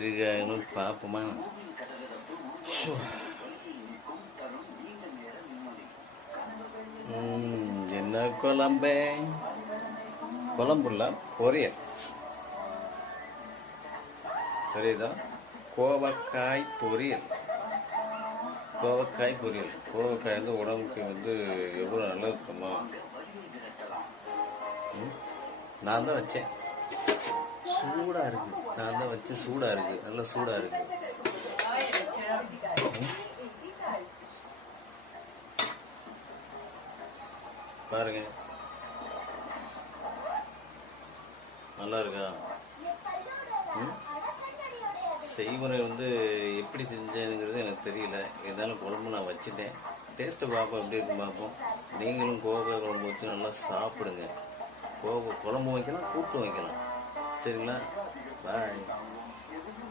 இருக்காங்கன்னு பார்ப்போமா. என்ன குழம்பு? குழம்புல பொரியல் தெரியுதா? கோவக்காய் பொரியல். கோவக்காய் பொரியல். கோவக்காய் வந்து உடம்புக்கு வந்து எவ்வளோ நல்லது இருக்குமா. நான் தான் வச்சேன். சூடா இருக்கு. நான் தான் வச்சு சூடா இருக்கு. நல்லா சூடா இருக்கு. பாருங்க, நல்லா இருக்கா? செய்முறை வந்து எப்படி செஞ்சேங்கிறது எனக்கு தெரியல. இருந்தாலும் குழம்பு நான் வச்சுட்டேன். டேஸ்ட்டு பார்ப்போம், எப்படி இருக்குன்னு பார்ப்போம். நீங்களும் கோவக்காய் குழம்பு வச்சு நல்லா சாப்பிடுங்க. குழம்பு வைக்கலாம், கூட்டு வைக்கலாம். சரிங்களா? பாய்.